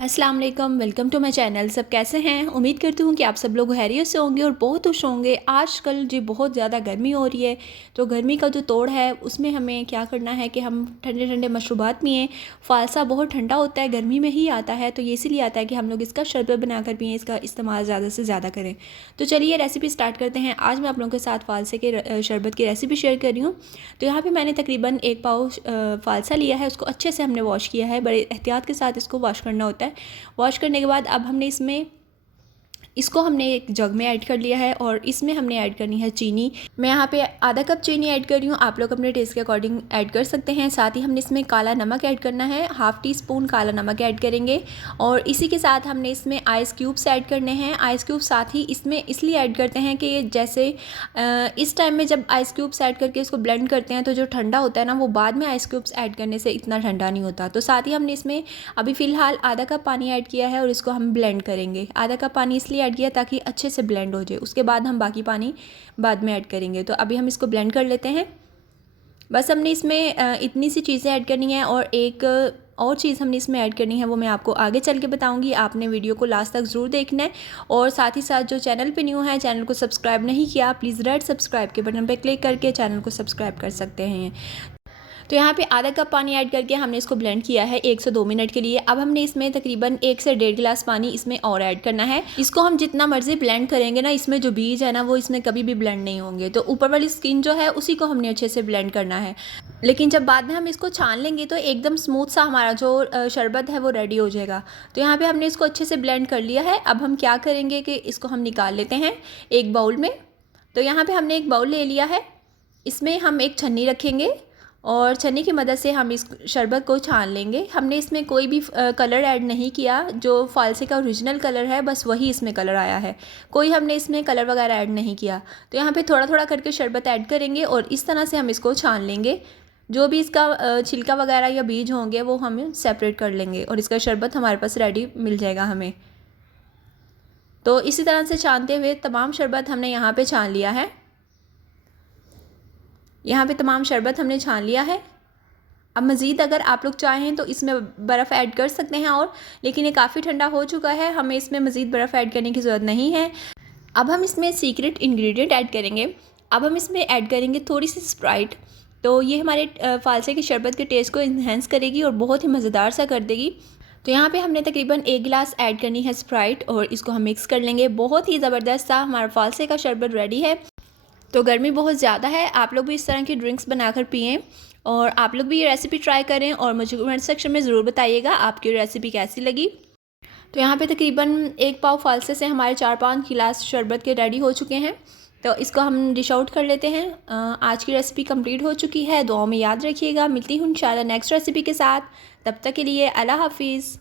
अस्सलाम वालेकुम, welcome to my channel. सब कैसे हैं? उम्मीद करती हूँ कि आप सब लोग खैरियत से होंगे और बहुत खुश होंगे। आजकल जी बहुत ज़्यादा गर्मी हो रही है, तो गर्मी का जो तोड़ है उसमें हमें क्या करना है कि हम ठंडे ठंडे मशरूबात पिएँ। फ़ालसा बहुत ठंडा होता है, गर्मी में ही आता है, तो ये इसीलिए आता है कि हम लोग इसका शरबत बनाकर पिएँ, इसका इस्तेमाल ज़्यादा से ज़्यादा करें। तो चलिए रेसिपी स्टार्ट करते हैं। आज मैं आप लोगों के साथ फ़ालसे के शरबत की रेसिपी शेयर कर रही हूँ। तो यहाँ पर मैंने तकरीबन 1 पाव फ़ालसा लिया है, उसको अच्छे से हमने वॉश किया है। बड़े एहतियात के साथ इसको वॉश करना होता है। वॉश करने के बाद अब हमने एक जग में ऐड कर लिया है और इसमें हमने ऐड करनी है चीनी। मैं यहाँ पे आधा कप चीनी ऐड कर रही हूँ, आप लोग अपने टेस्ट के अकॉर्डिंग ऐड कर सकते हैं। साथ ही हमने इसमें काला नमक ऐड करना है, हाफ़ टी स्पून काला नमक ऐड करेंगे। और इसी के साथ हमने इसमें आइस क्यूब्स ऐड करने हैं। आइस क्यूब्स साथ ही इसमें इसलिए ऐड करते हैं कि जैसे इस टाइम में जब आइस क्यूब्स ऐड करके इसको ब्लेंड करते हैं तो जो ठंडा होता है ना, वो बाद में आइस क्यूब्स ऐड करने से इतना ठंडा नहीं होता। तो साथ ही हमने इसमें अभी फ़िलहाल आधा कप पानी ऐड किया है और इसको हम ब्लेंड करेंगे। आधा कप पानी इसलिए ऐड किया ताकि अच्छे से ब्लेंड हो जाए, उसके बाद हम बाकी पानी बाद में ऐड करेंगे। तो अभी हम इसको ब्लेंड कर लेते हैं। बस हमने इसमें इतनी सी चीज़ें ऐड करनी है और एक और चीज़ हमने इसमें ऐड करनी है, वो मैं आपको आगे चल के बताऊंगी। आपने वीडियो को लास्ट तक ज़रूर देखना है। और साथ ही साथ जो चैनल पे न्यू है, चैनल को सब्सक्राइब नहीं किया, प्लीज़ रेड सब्सक्राइब के बटन पे क्लिक करके चैनल को सब्सक्राइब कर सकते हैं। तो यहाँ पे आधा कप पानी ऐड करके हमने इसको ब्लेंड किया है 1 से 2 मिनट के लिए। अब हमने इसमें तकरीबन 1 से 1.5 गिलास पानी इसमें और ऐड करना है। इसको हम जितना मर्जी ब्लेंड करेंगे ना, इसमें जो बीज है ना वो इसमें कभी भी ब्लेंड नहीं होंगे। तो ऊपर वाली स्किन जो है उसी को हमने अच्छे से ब्लेंड करना है। लेकिन जब बाद में हम इसको छान लेंगे तो एकदम स्मूथ सा हमारा जो शरबत है वो रेडी हो जाएगा। तो यहाँ पर हमने इसको अच्छे से ब्लेंड कर लिया है। अब हम क्या करेंगे कि इसको हम निकाल लेते हैं एक बाउल में। तो यहाँ पर हमने एक बाउल ले लिया है, इसमें हम एक छन्नी रखेंगे और छन्नी की मदद से हम इस शरबत को छान लेंगे। हमने इसमें कोई भी कलर ऐड नहीं किया, जो फ़ालसे का ओरिजिनल कलर है बस वही इसमें कलर आया है। कोई हमने इसमें कलर वगैरह ऐड नहीं किया। तो यहाँ पे थोड़ा थोड़ा करके शरबत ऐड करेंगे और इस तरह से हम इसको छान लेंगे। जो भी इसका छिलका वगैरह या बीज होंगे वो हम सेपरेट कर लेंगे और इसका शरबत हमारे पास रेडी मिल जाएगा हमें। तो इसी तरह से छानते हुए तमाम शरबत हमने यहाँ पर छान लिया है। यहाँ पे तमाम शरबत हमने छान लिया है। अब मज़ीद अगर आप लोग चाहें तो इसमें बर्फ़ ऐड कर सकते हैं और, लेकिन ये काफ़ी ठंडा हो चुका है, हमें इसमें मज़ीद बर्फ़ ऐड करने की ज़रूरत नहीं है। अब हम इसमें सीक्रेट इंग्रेडिएंट ऐड करेंगे। अब हम इसमें ऐड करेंगे थोड़ी सी स्प्राइट। तो ये हमारे फ़ालसे के शरबत के टेस्ट को इन्हेंस करेगी और बहुत ही मज़ेदार सा कर देगी। तो यहाँ पे हमने तकरीबन 1 गिलास ऐड करनी है स्प्राइट और इसको हम मिक्स कर लेंगे। बहुत ही ज़बरदस्त सा हमारा फ़ालसे का शरबत रेडी है। तो गर्मी बहुत ज़्यादा है, आप लोग भी इस तरह की ड्रिंक्स बनाकर पिएं और आप लोग भी ये रेसिपी ट्राई करें और मुझे कमेंट सेक्शन में ज़रूर बताइएगा आपकी रेसिपी कैसी लगी। तो यहाँ पे तकरीबन 1 पाव फ़ालसे से हमारे 4-5 गिलास शरबत के रेडी हो चुके हैं। तो इसको हम डिश आउट कर लेते हैं। आज की रेसिपी कंप्लीट हो चुकी है। दुआओं में याद रखिएगा। मिलती हूँ इंशाल्लाह नेक्स्ट रेसिपी के साथ। तब तक के लिए अल्लाह हाफिज़।